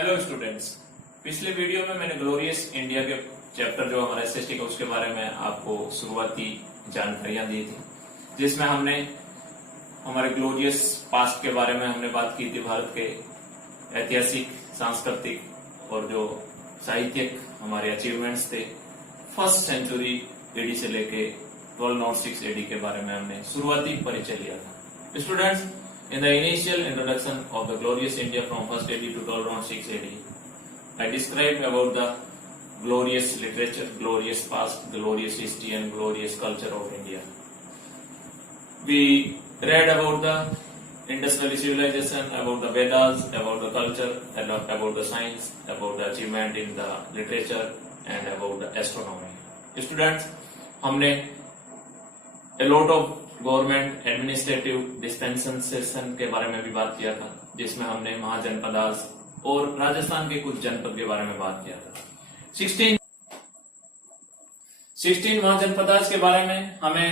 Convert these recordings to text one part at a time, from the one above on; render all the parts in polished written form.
Hello students, पिछले video में मैंने ग्लोरियस इंडिया के चैप्टर जो हमारा एसएसटी का उसके बारे में आपको शुरुआती जानकारियां दी थी, जिसमें हमने हमारे ग्लोरियस पास्ट के बारे में हमने बात की थी। भारत के ऐतिहासिक, सांस्कृतिक और जो साहित्यिक हमारे अचीवमेंट्स थे फर्स्ट सेंचुरी एडी से लेके 1206 एडी के बारे में हमने शुरुआती परिचय लिया था। Students, in the initial introduction of the glorious India from 1st AD to 1206 AD, I described about the glorious literature, glorious past, glorious history and glorious culture of India. We read about the Indus Valley civilization, about the Vedas, about the culture, about the science, about the achievement in the literature and about the astronomy. Students, हमने a lot of government administrative dispensation के बारे में भी बात किया था, जिसमें हमने महाजनपदास और राजस्थान के कुछ जनपद के बारे में बात किया था। 16 महाजनपदास के बारे में हमें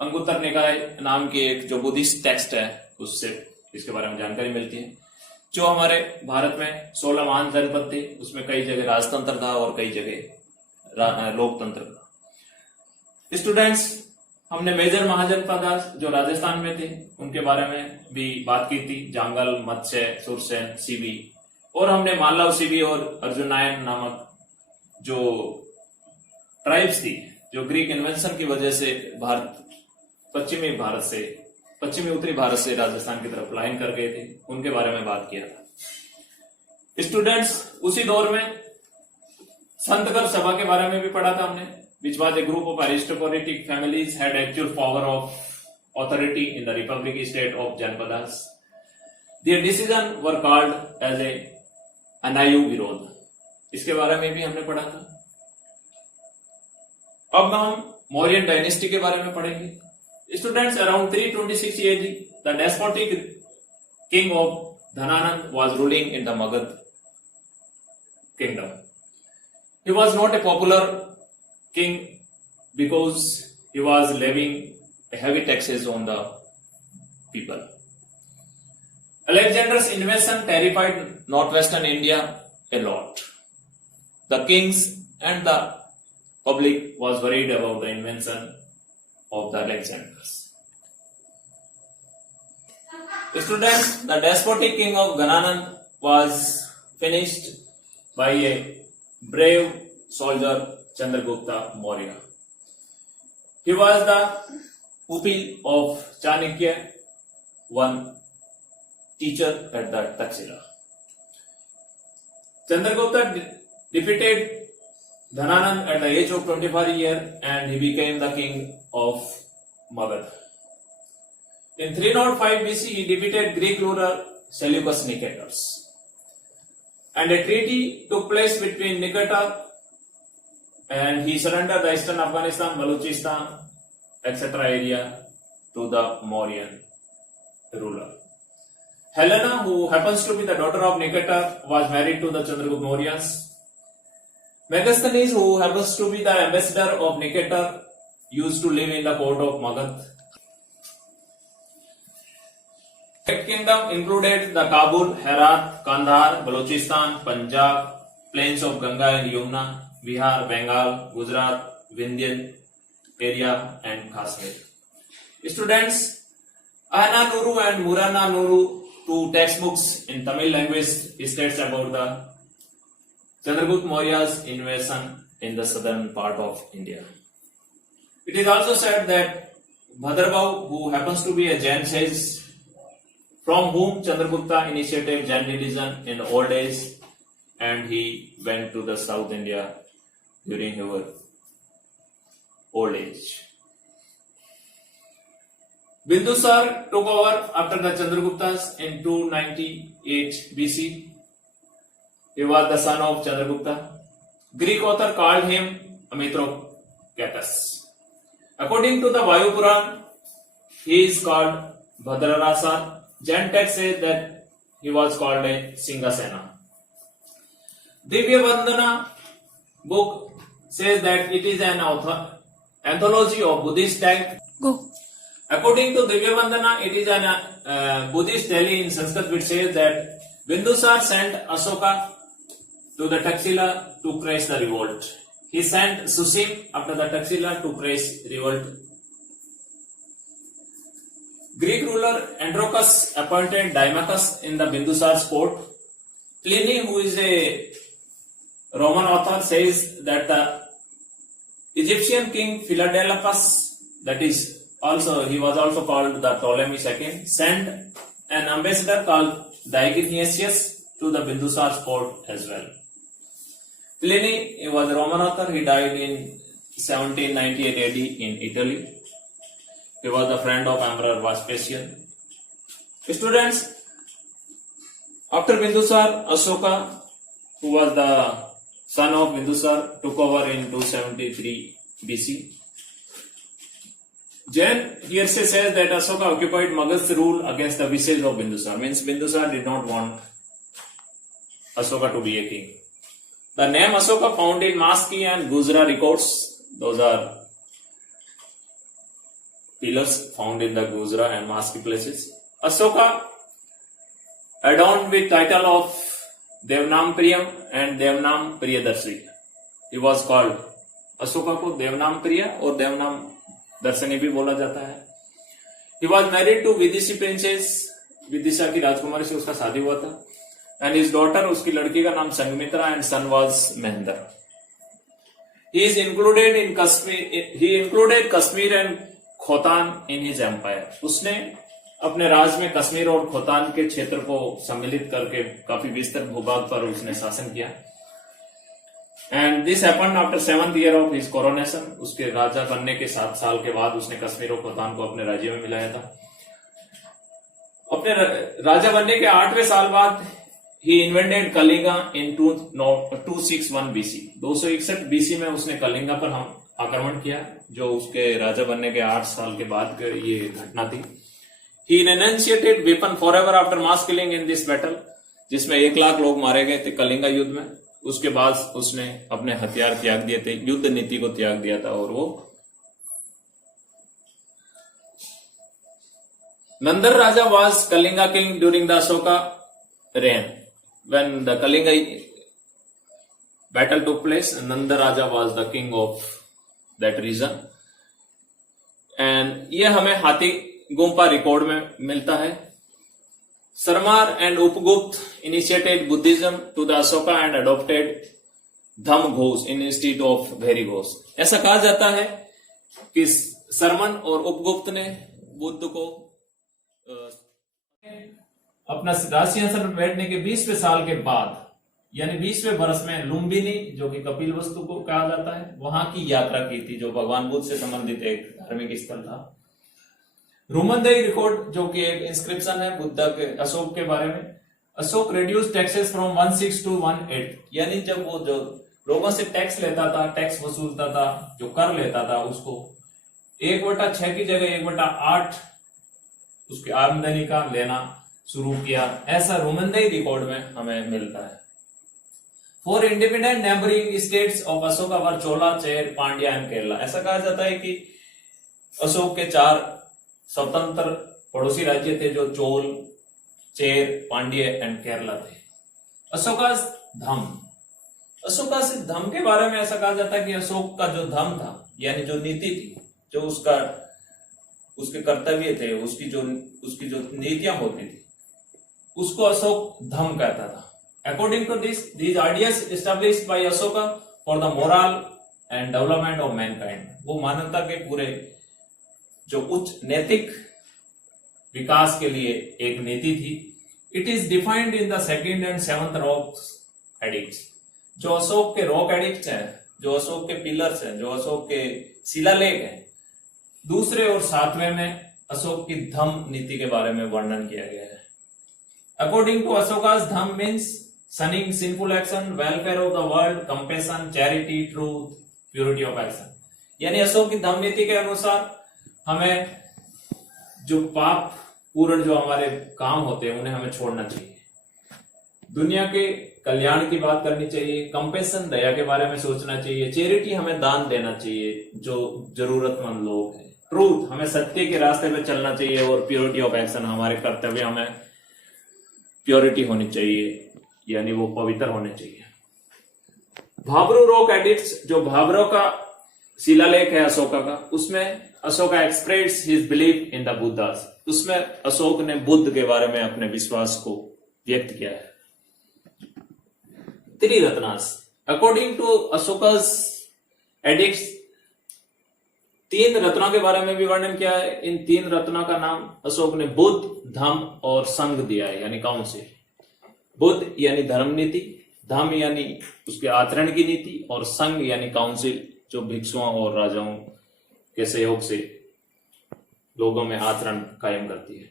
अंगुत्तर निकाय नाम की एक जो बुद्धिस्ट टेक्स्ट है उससे इसके बारे में जानकारी मिलती है। जो हमारे भारत में 16 महान जनपद थे, उसमें कई जगह राजतंत्र था और कई जगह लोकतंत्र था। स्टूडेंट्स, हमने मेजर महाजनपद जो राजस्थान में थे उनके बारे में भी बात की थी, जांगल, मत्स्य, सुरसेन, सीबी, और हमने मालव, सीबी और अर्जुनायन नामक जो ट्राइब्स थी जो ग्रीक इन्वेंशन की वजह से पश्चिमी उत्तरी भारत से राजस्थान की तरफ लाइन कर गए थे, उनके बारे में बात किया था। स्टूडेंट्स, उसी दौर में संतकर सभा के बारे में भी पढ़ा था हमने, which was a group of aristocratic families had actual power of authority in the republic state of Janpadas. Their decision were called as a अनायु विरोध, इसके बारे में भी हमने पढ़ा था। अब हम मौर्यन डायनेस्टी के बारे में पढ़ेंगे। Students, around 326 AD, the despotic king of Dhananand was ruling in the Magad kingdom. He was not a popular king because he was levying heavy taxes on the people. Alexander's invasion terrified northwestern India a lot. The kings and the public was worried about the invasion of the Alexanders. Students, the despotic king of Ghananand was finished by a brave soldier, Chandragupta Maurya. He was the pupil of Chanakya, one teacher at the Takshila. Chandragupta defeated Dhananand at the age of 25 years and he became the king of Magad. In 305 BC, he defeated Greek ruler Seleucus Nicator. And a treaty took place between Nicator and he surrendered the eastern Afghanistan, Balochistan, etc. area to the Mauryan ruler. Helena, who happens to be the daughter of Nicator, was married to the Chandragupta Mauryas. Megasthenes, who happens to be the ambassador of Nicator, used to live in the court of Magad. The kingdom included the Kabul, Herat, Kandahar, Balochistan, Punjab, plains of Ganga and Yamuna, Bihar, Bengal, Gujarat, Vindhyan area and Kashmir. Students, Ahana Nuru and Murana Nuru, two textbooks in Tamil language, states about the Chandragupta Maurya's invasion in the southern part of India. It is also said that Bhadrabhau, who happens to be a Jain sage, from whom Chandragupta initiated Jain religion in the old days, and he went to the South India during his old age. Bindusar took over after the Chandraguptas in 298 BC. He was the son of Chandragupta. Greek author called him Amytropicus. According to the Vayu Puran, he is called Bhadrarasa. Jain text says that he was called a Singasena. Divya Vandana book says that it is an anthology of Buddhist texts. According to Divya Vandana, it is an Buddhist tale in Sanskrit which says that Bindusar sent Asoka to the Taxila to crush the revolt. He sent Susim after the Taxila to crush revolt. Greek ruler Andronicus appointed Dimachus in the Bindusar's court. Pliny, who is a Roman author, says that the Egyptian king Philadelphus, that is he was also called the Ptolemy II, sent an ambassador called Dionysius to the Bindusar's court as well. Pliny was a Roman author. He died in 1798 AD in Italy. He was the friend of Emperor Vespasian. Students, after Bindusar, Asoka, who was the son of Bindusar, took over in 273 BC. Jain hearsay says that Asoka occupied Magadh's rule against the wishes of Bindusar. Means Bindusar did not want Asoka to be a king. The name Asoka found in Maski and Guzra records. Those are pillars found in the Guzra and Maski places. Asoka, adorned with title of Devnam Priyam and Devnam Priyadarshi. He was called Asoka को देवनाम प्रिय और देवनाम दर्शनी भी बोला जाता है. He was married to Vidisha princess, Vidisha की राजकुमारी से उसका शादी हुआ था. And his daughter, उसकी लड़की का नाम Sanghamitra and son was Mahendra. He included Kashmir and Khotan in his empire. उसने अपने राज में कश्मीर और खोतान के क्षेत्र को सम्मिलित करके काफी विस्तृत भूभाग पर उसने शासन किया. And this happened after 7th year of his coronation. उसके राजा बनने के 7 साल के बाद उसने कश्मीर और खोतान को अपने राज्य में मिलाया था. अपने राजा बनने के 8वें साल बाद ही इन्वेंटेड कलिंगा इन 261 BC. 261 BC में उसने कलिंगा पर आक्रमण किया, जो उसके राजा बनने के 8 साल के बाद ये घटना थी. He renunciated weapon forever after mass killing in this battle, जिसमें 1 लाख लोग मारे गए थे कलिंगा युद्ध में. उसके बाद उसने अपने हथियार त्याग दिए थे, युद्ध नीति को त्याग दिया था. और वो another Raja was Kalinga king during the Ashoka reign. When the Kalinga battle took place, Nanda Raja was the king of that region. And ये हमें हाथी गुम्पा रिकॉर्ड में मिलता है. सरमार and Upagupta initiated Buddhism to the Ashoka and adopted dham ghosh instead of bheri ghosh. ऐसा कहा जाता है कि सरमन और उपगुप्त ने बुद्ध को अपना राज सिंहासन पर बैठने के 20वें साल के बाद, यानी 20वें वर्ष में लुम्बिनी, जो कि कपिल वस्तु को कहा जाता है, वहां की यात्रा की थी, जो भगवान बुद्ध से संबंधित एक धार्मिक स्थल था. रूमनदेई रिकॉर्ड, जो कि एक इंस्क्रिप्शन है बुद्ध के अशोक के बारे में. Ashok reduce taxes from 16 to 1/8. यानी जब वो जो लोगों से टैक्स लेता था, टैक्स वसूलता था, जो कर लेता था, उसको 1/6 की जगह 1/8 उसकी आमदनी का लेना शुरू किया. ऐसा रूमनदेई रिकॉर्ड में हमें मिलता है. 4 independent neighbouring states of Ashoka were Chola, Chera, Pandya and Kerala. ऐसा कहा जाता है कि अशोक के 4 स्वतंत्र पड़ोसी राज्य थे, जो चोल, चेर, पांड्य एंड केरला थे. अशोका धम. अशोका से धम के बारे में ऐसा कहा जाता है कि अशोक का जो धम था, यानी जो नीति थी, जो उसके कर्तव्य थे, उसकी जो नीतियां होती थी, उसको अशोक धम कहता था. According to these ideas established by Ashoka for the moral and development of mankind. वो मानवता के पूरे जो उच्च नैतिक विकास के लिए एक नीति थी. It is defined in the 2nd and 7th rock addicts. जो अशोक के रॉक एडिक्ट्स हैं, जो अशोक के पिलर्स हैं, जो अशोक के शिलालेख हैं, 2रे और 7वें में अशोक की धम नीति के बारे में वर्णन किया गया है. अकॉर्डिंग टू अशोकास धम means शनिंग sinful action, welfare of the world, compassion, charity, truth, purity of action. यानी अशोक की धम नीति के अनुसार हमें जो पाप पूर्ण जो हमारे काम होते हैं, उन्हें हमें छोड़ना चाहिए. दुनिया के कल्याण की बात करनी चाहिए. कंपेशन, दया के बारे में सोचना चाहिए. चैरिटी, हमें दान देना चाहिए जो जरूरतमंद लोग हैं. ट्रूथ, हमें सत्य के रास्ते पे चलना चाहिए. और प्योरिटी ऑफ एक्शन, हमारे कर्तव्य हमें प्योरिटी होनी चाहिए, यानी वो पवित्र होने चाहिए। भाब्रू रॉक एडिक्ट्स, जो भाब्रो का शिलालेख है अशोका का, उसमें Ashoka express his belief in the Buddhas. उसमें अशोक ने बुद्ध के बारे में अपने विश्वास को व्यक्त किया है। त्रिरत्नास, अकॉर्डिंग टू अशोकास एडिक्ट्स, 3 रत्नों के बारे में भी वर्णन किया है। इन 3 रत्नों का नाम अशोक ने बुद्ध, धम्म और संघ दिया है, यानी काउंसिल। बुद्ध यानी धर्म नीति, धम्म यानी उसके आचरण की नीति, और संघ यानी काउंसिल, जो भिक्षुओं और राजाओं के सहयोग से लोगों में आचरण कायम करती है।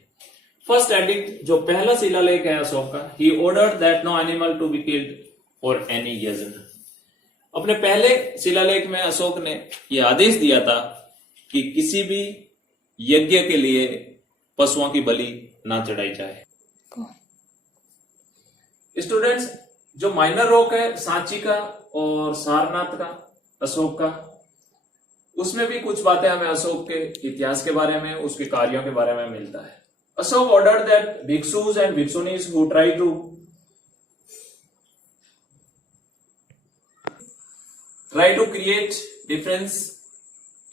फर्स्ट एडिक्ट, जो पहला शिलालेख है अशोक का, he ordered that no animal to be killed और एनी यजन। अपने पहले शिलालेख में अशोक ने यह आदेश दिया था कि किसी भी यज्ञ के लिए पशुओं की बलि ना चढ़ाई जाए। स्टूडेंट्स, जो माइनर रॉक है सांची का और सारनाथ का, अशोक का, उसमें भी कुछ बातें हमें अशोक के इतिहास के बारे में, उसके कार्यों के बारे में मिलता है। Ashoka ordered that bhikshus and bhikshunis who try to create difference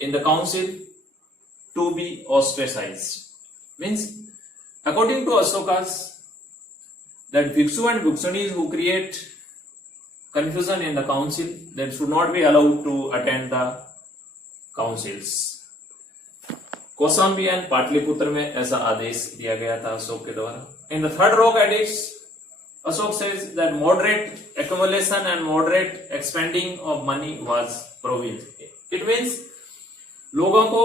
in the council to be ostracized. Means, according to Ashokas, that bhikshu and bhikshunis who create confusion in the council, they should not be allowed to attend the councils. Kaushambi and Pataliputra में ऐसा आदेश दिया गया था अशोक के द्वारा। In the third rock edicts, Ashok says that moderate accumulation and moderate expending of money was prohibited. It means लोगों को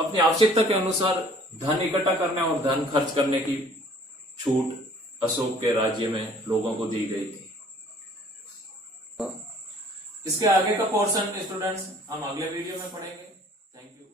अपनी आवश्यकता के अनुसार धन इकट्ठा करने और धन खर्च करने की छूट अशोक के राज्य में लोगों को दी गई थी। इसके आगे का पोर्शन स्टूडेंट्स हम अगले वीडियो में पढ़ेंगे। Thank you.